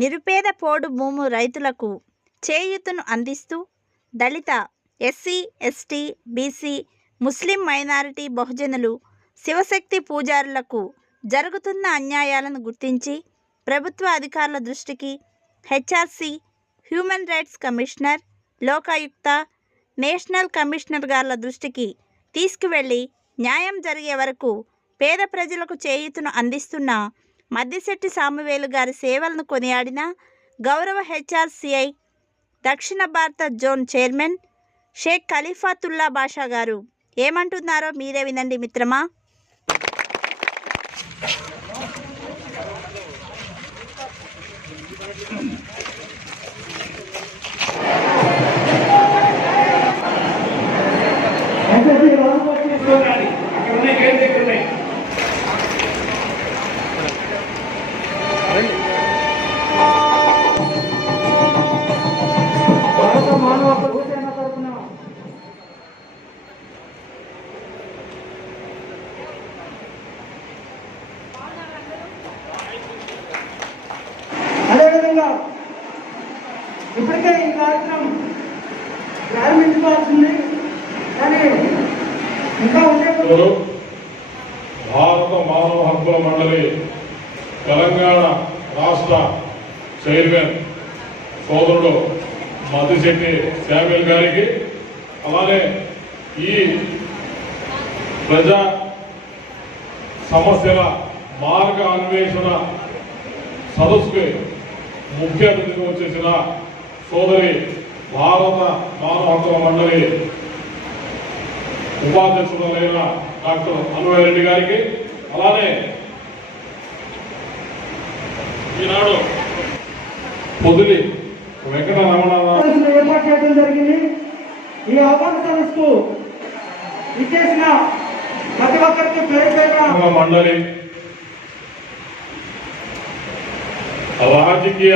నిరుపేద పోడు భూము రైతులకు చేయూతను అందిస్తూ దళిత SC ST BC Muslim minority బహుజనులు శివశక్తి పూజారులకు జరుగుతున్న అన్యాయాలను గుర్తించి ప్రభుత్వ అధికారుల దృష్టికి HRC human rights commissioner Lokayukta national commissioner గార్ల దృష్టికి తీసుకువెళ్ళి న్యాయం జరిగే వరకు పేద ప్రజలకు చేయూతను అందిస్తున్న మద్దిశెట్టి సామువేలు గారి సేవలను కొనియాడిన గౌరవ హెచ్ఆర్సిఐ దక్షిణ భారత జోన్ చైర్మన్ షేక్ ఖలీఫాతుల్లా బాషా గారు. ఏమంటున్నారో మీరే వినండి మిత్రమా ఎస్ఎస్సీ రాజుపతి తీసుకోవాలి అక్కడ ఉన్నాయి గేట్ దగ్గర ఉన్నాయి భారత మానవ హక్కుల సేన తరపున అదేవిధంగా ఇప్పటికే ఈ కార్యక్రమం ప్రారంభించుకోవాల్సింది కానీ ఇంకా ఉండే భారత మానవ హక్కుల మండలి తెలంగాణ రాష్ట్ర చైర్మన్ సోదరుడు మద్దిశెట్టి శామ్యుల్ గారికి అలానే ఈ ప్రజా సమస్యల మార్గ అన్వేషణ సదస్సుకి ముఖ్య అతిథిగా వచ్చేసిన సోదరి భారత మానవ హక్కుల మండలి ఉపాధ్యక్షుడైన డాక్టర్ అన్వయ్ రెడ్డి గారికి అలానే ఈనాడు పొదిలి వెంకట రమణ సదస్సును ఏర్పాటు చేయడం జరిగింది. ఈ అవగాహన సదస్సుకు ఇచ్చేసిన ప్రతి ఒక్కరికి పేరు మండలి రాజకీయ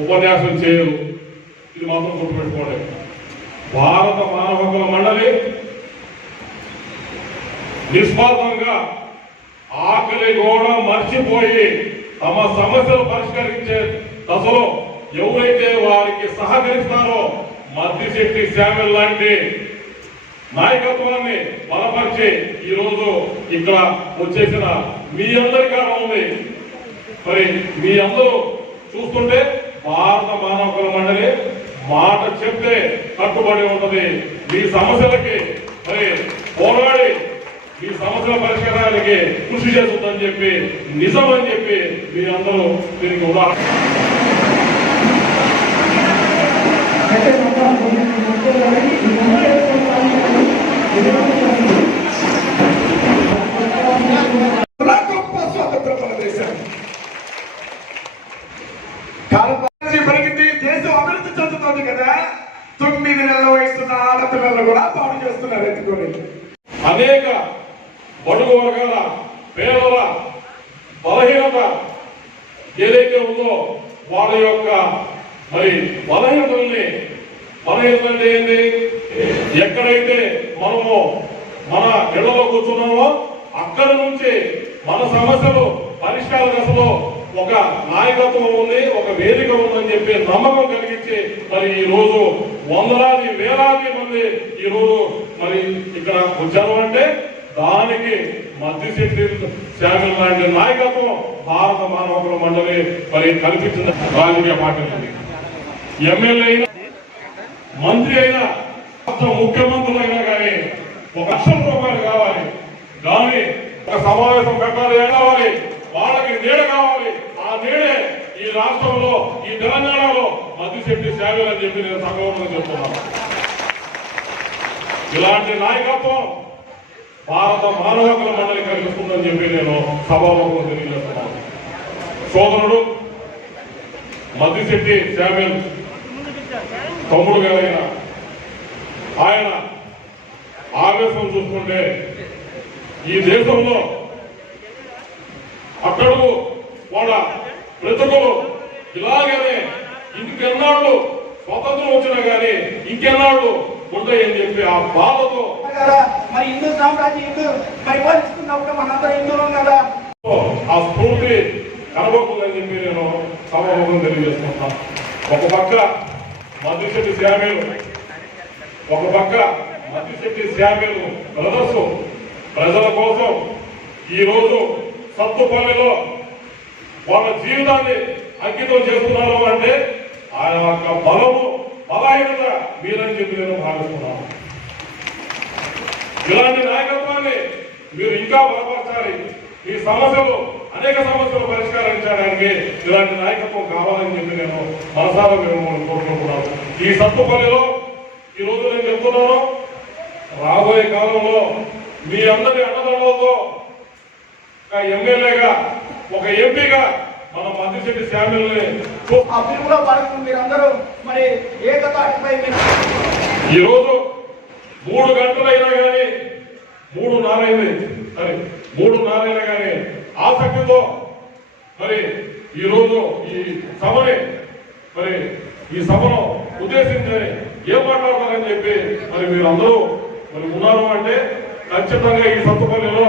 ఉపన్యాసం చేయరు. ఇది మాత్రం గుర్తుపెట్టుకోండి. భారత మానవ హక్కుల మండలి నిస్వార్థంగా ఆకలి కూడా మర్చిపోయి తమ సమస్యలు పరిష్కరించే దశలో ఎవరైతే వారికి సహకరిస్తారో మద్దిశెట్టి శామ్యుల్ లాంటి నాయకత్వాన్ని బలపరిచి ఈరోజు ఇక్కడ వచ్చేసిన మీ అందరికీ ఉంది. మరి మీ అందరూ చూస్తుంటే భారత మానవ మండలి మాట చెప్తే కట్టుబడి ఉంటుంది. మీ సమస్యలకి మరి పోరాడి ఈ సమస్యల పరిష్కారానికి కృషి చేస్తుందని చెప్పి నిజం అని చెప్పి మీ అందరూ దీనికి ఉదాహరణ అయితే మొత్తం కొన్ని మొత్తం కానీ ఈ మొత్తం చాలా గొప్ప స్వాతంత్ర మన దేశం కాలం పెరిగింది దేశం అభివృద్ధి చెందుతోంది కదా తొమ్మిది నెలల వయసున్న ఆడపిల్లలు కూడా పాడు చేస్తున్నారు ఎత్తుకొని అనేక బడుగు వర్గాల పేదల బలహీనత ఏదైతే ఉందో వాళ్ళ యొక్క మరి బలహీనతల్ని బలహీనత అంటే ఏంటి ఎక్కడైతే మనము మన ఇళ్ళలో కూర్చున్నామో అక్కడ నుంచి మన సమస్యలు పరిష్కార దశలో ఒక నాయకత్వం ఉంది ఒక వేదిక ఉందని చెప్పి నమ్మకం కలిగించి మరి ఈ రోజు వందలాది వేలాది ఉంది ఈరోజు మరి ఇక్కడ వచ్చారు అంటే దానికి మధ్య శక్తి శామ్యుల్ లాంటి నాయకత్వం భారత మానవ మండలి మరి కల్పించిన రాజకీయ పార్టీ ఎమ్మెల్యే అయినా మంత్రి అయినా రాష్ట్ర ముఖ్యమంత్రులు అయినా కానీ ఒక లక్షల రూపాయలు కావాలి. కానీ ఒక సమావేశం పెట్టాలి కావాలి. వాళ్ళకి నీడ కావాలి. ఆ నీడే ఈ రాష్ట్రంలో ఈ తెలంగాణలో మధ్య శక్తి సేవలు అని చెప్పి నేను సంగమంలో చెప్తున్నాను. ఇలాంటి నాయకత్వం భారత మానవ హక్కుల మండలి కలిగిస్తుందని చెప్పి నేను సభాముఖంగా తెలియజేస్తున్నాను. సోదరుడు మద్దిశెట్టి శామ్యుల్ తమ్ముడు గారైన ఆయన ఆవేశం చూసుకుంటే ఈ దేశంలో అక్కడకు కూడా బ్రతుకులు ఇలాగనే ఇంకెన్నాళ్ళు స్వతంత్రం వచ్చినా కానీ ఇంకెన్నాళ్ళు ఉంటాయని చెప్పి ఆ బాధతో మరి హిందూ సామ్రాజ్యం హిందూ పరిపాలిస్తున్నప్పుడు మనందరం హిందువులం కదా? ఆ స్ఫూర్తి కనబడుతుందని చెప్పి నేను సమావేశం తెలియజేసుకుంటాం ఒక పక్క మధుశెట్టి శ్యామేలు ఒక పక్క మధుశెట్టి శ్యామేలు బ్రదర్స్ ప్రజల కోసం ఈరోజు సత్తుపల్లిలో వాళ్ళ జీవితాన్ని అంకితం చేస్తున్నారు అంటే ఆ యొక్క బలము బలహీనత మీరని చెప్పి నేను భావిస్తున్నాను. ఇలాంటి నాయకత్వాన్ని మీరు ఇంకా బలపరచాలి. ఈ సమస్యలు అనేక సమస్యలు పరిష్కరించడానికి ఇలాంటి నాయకత్వం కావాలని చెప్పి నేను మనసారా మిమ్మల్ని కోరుకుంటున్నాను. ఈ సత్తుపల్లిలో ఈ రోజు నేను చెప్తున్నాను రాబోయే కాలంలో మీ అందరి అన్నదండలతో ఒక ఎమ్మెల్యేగా ఒక ఎంపీగా మన చూ- ఆ పిలుపులో పడుతుంది మీరందరూ మరి ఏకతాటిపై మీరు ఈ రోజు మూడు గంటలైనా కానీ మూడు నారైంది. సరే మూడు నారైనా కానీ ఆసక్తితో మరి ఈ రోజు ఈ సభని మరి ఈ సభను ఉద్దేశించి ఏం మాట్లాడతారని చెప్పి మరి మీరందరూ మరి ఉన్నారు అంటే ఖచ్చితంగా ఈ సత్తుపల్లిలో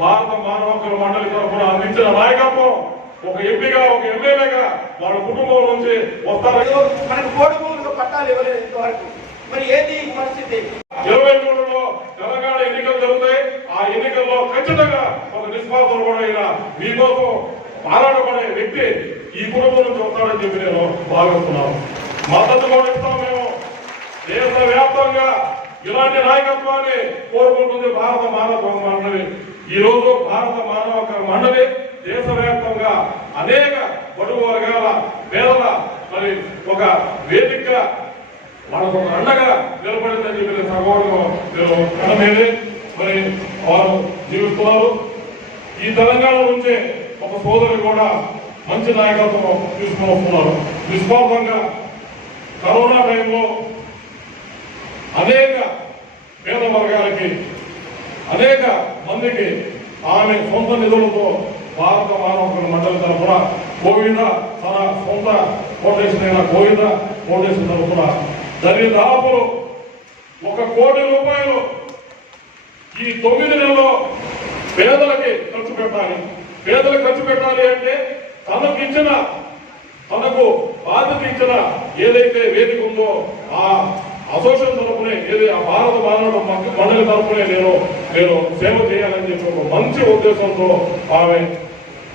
భారత మానవ హక్కుల మండలి తరఫున అందించిన నాయకత్వం ఒక ఎంపీగా ఒక ఎమ్మెల్యేగా వాళ్ళ కుటుంబం నుంచి వస్తారని మనకు కోడి భూములకు పట్టాలు ఇవ్వలేదు ఇంతవరకు. మరి ఏంది పరిస్థితి? ఇరవై మూడులో తెలంగాణ ఎన్నికలు జరుగుతాయి. ఆ ఎన్నికల్లో ఖచ్చితంగా ఒక నిష్పాదమైన మీకోసం పోరాటపడే వ్యక్తి ఈ కుటుంబం నుంచి వస్తాడని చెప్పి నేను భావిస్తున్నాను. మద్దతు కూడా ఇస్తాం మేము. దేశ వ్యాప్తంగా ఇలాంటి నాయకత్వాన్ని కోరుకుంటుంది భారత మానవ మండలి ఈ రోజు భారత మానవ మండలి. దేశవ్యాప్తంగా అనేక పొడుగు వర్గాల పేదల మరి ఒక వేదిక మనకు ఒక అండగా నిలబడిందని చెప్పిన నేను సగౌరవం కనమేది మరి వారు జీవిస్తున్నారు. ఈ తెలంగాణ నుంచే ఒక సోదరు కూడా మంచి నాయకత్వం తీసుకుని వస్తున్నారు. నిస్వార్థంగా కరోనా టైంలో అనేక పేద వర్గాలకి అనేక మందికి ఆమె సొంత నిధులతో భారత మానవ హక్కుల మండలి తరఫున గోవింద తన సొంత ఫౌండేషన్ అయిన గోవింద ఫౌండేషన్ తరఫున దరిదాపులు ఒక కోటి రూపాయలు ఈ తొమ్మిది నెలలో పేదలకి ఖర్చు పెట్టాలి. పేదలకు ఖర్చు పెట్టాలి అంటే తనకు ఇచ్చిన తనకు బాధ్యత ఇచ్చిన ఏదైతే వేదిక ఉందో ఆ అసోసియేషన్ తరపునే ఏది ఆ భారత మానవుడు మండలి తరపునే నేను నేను సేవ చేయాలని చెప్పి ఒక మంచి ఉద్దేశంతో ఆమె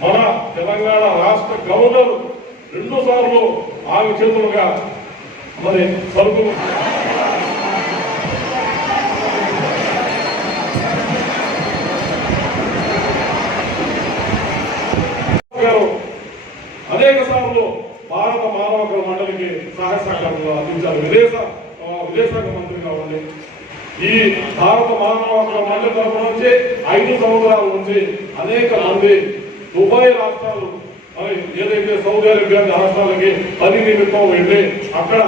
మన తెలంగాణ రాష్ట్ర గవర్నర్ రెండు సార్లు ఆమె చేతులుగా మరి సరుకు గారు అనేక సార్లు భారత మానవ మండలికి సహాయ సహకారాలు అందించారు. విదేశ విదేశాంగ మంత్రిగా ఉండి ఈ భారత మహానవాసుల మండలి తరఫు నుంచి ఐదు సంవత్సరాల నుంచి అనేక మంది దుబాయ్ రాష్ట్రాలు మరి ఏదైతే సౌదీ అరేబియా రాష్ట్రాలకి పని నిమిత్తం వెళ్ళి అక్కడ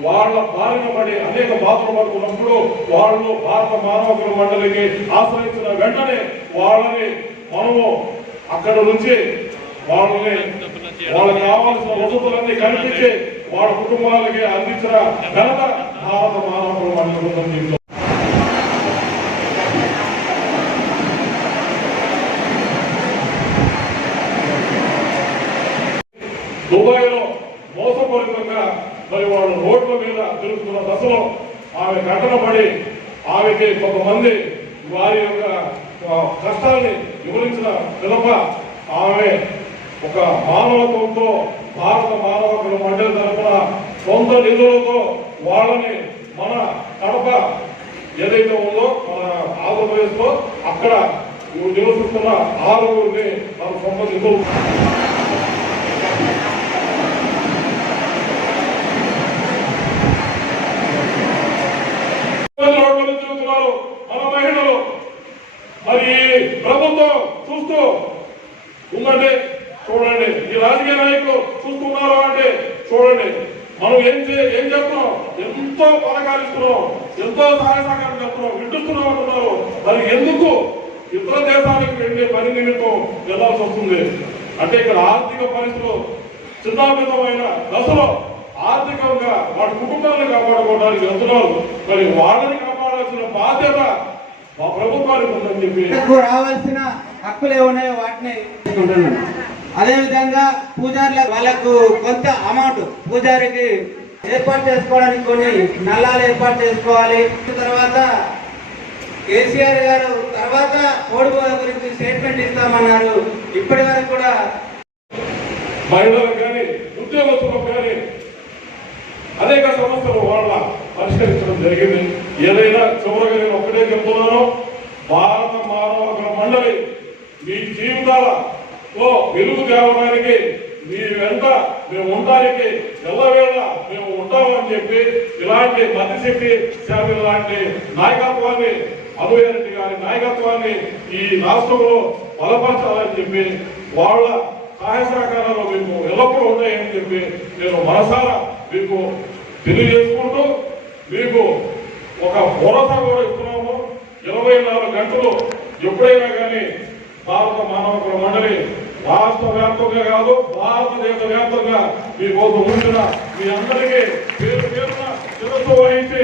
వాళ్ళ బారిన పడి అనేక బాధలు పడుతున్నప్పుడు వాళ్ళు భారత మానవకుల మండలికి ఆశ్రయించిన వెంటనే వాళ్ళని మనము అక్కడ నుంచి వాళ్ళని వాళ్ళకి కావాల్సిన వసతులన్నీ కల్పించి వాళ్ళ కుటుంబాలకి అందించిన ఘనత భారత మానవులు హక్కుల మండలి దుబాయ్లో మోసపూరితంగా మరి వాళ్ళు రోడ్ల మీద తిరుగుతున్న దశలో ఆమె ఘటన పడి ఆమెకి కొంతమంది వారి యొక్క కష్టాన్ని వివరించిన పిలప ఆమె ఒక మానవత్వంతో భారత మానవ మండలి తరఫున సొంత నిధులతో వాళ్ళని మన కడప ఏదైతే ఉందో మన ఆంధ్రప్రదేశ్లో అక్కడ నివసిస్తున్న ఆరుగురిని మనం సంబంధిస్తూ మన మహిళలు. మరి ప్రభుత్వం చూస్తూ ఉందండి చూడండి. ఈ రాజకీయ నాయకులు చూస్తున్నారా అంటే చూడండి. మనం ఏం ఏం చెప్తున్నాం ఎంతో పథకాలు ఇస్తున్నాం. ఎంతో సహాయ సహకారం చెప్తున్నాం వింటుస్తున్నాం అంటున్నారు. మరి ఎందుకు? ఇతర దేశాలకు వెళ్ళే పని నిమిత్తం వెళ్ళాల్సి వస్తుంది. అంటే ఇక్కడ ఆర్థిక పరిస్థితులు చిన్నాభిన్నమైన దశలో ఆర్థికంగా వాటి కుటుంబాన్ని కాపాడుకోవడానికి వెళ్తున్నారు. మరి వాళ్ళని కాపాడాల్సిన బాధ్యత మా ప్రభుత్వానికి ఉందని చెప్పి రావాల్సిన హక్కులు ఏమున్నాయో వాటిని అదేవిధంగా పూజారుల వాళ్ళకు కొంత అమౌంట్ పూజారికి ఏర్పాటు చేసుకోవడానికి కొన్ని నల్లాలు ఏర్పాటు చేసుకోవాలి. తర్వాత కేసీఆర్ గారు తర్వాత కోడి గురించి స్టేట్మెంట్ ఇస్తామన్నారు. ఇప్పటి వరకు కూడా మహిళలకు కానీ ఉద్యోగస్తులకు కానీ అనేక సమస్యలు వాళ్ళ పరిష్కరించడం జరిగింది. ఏదైనా చివరగా నేను ఒక్కటే చెప్తున్నాను భారత మానవ మండలి మీ ఓ వెలుగు తేవడానికి మీ వెంట మేము ఉండడానికి ఎల్లవేళ మేము ఉంటామని చెప్పి ఇలాంటి మధ్యశక్తి సేవ లాంటి నాయకత్వాన్ని అభయరెడ్డి గారి నాయకత్వాన్ని ఈ రాష్ట్రంలో బలపరచాలని చెప్పి వాళ్ళ సహాయ సహకారాలు మీకు ఎల్లప్పుడూ ఉన్నాయని చెప్పి నేను మనసారా మీకు తెలియజేసుకుంటూ మీకు ఒక భరోసా కూడా ఇస్తున్నాము. ఇరవై నాలుగు గంటలు ఎప్పుడైనా కానీ భారత మానవ మండలి రాష్ట్ర వ్యాప్తంగా కాదు భారతదేశ వ్యాప్తంగా మీ కోసం ముందున మీ అందరికీ పేరు పేరున శిరస్సు వహించి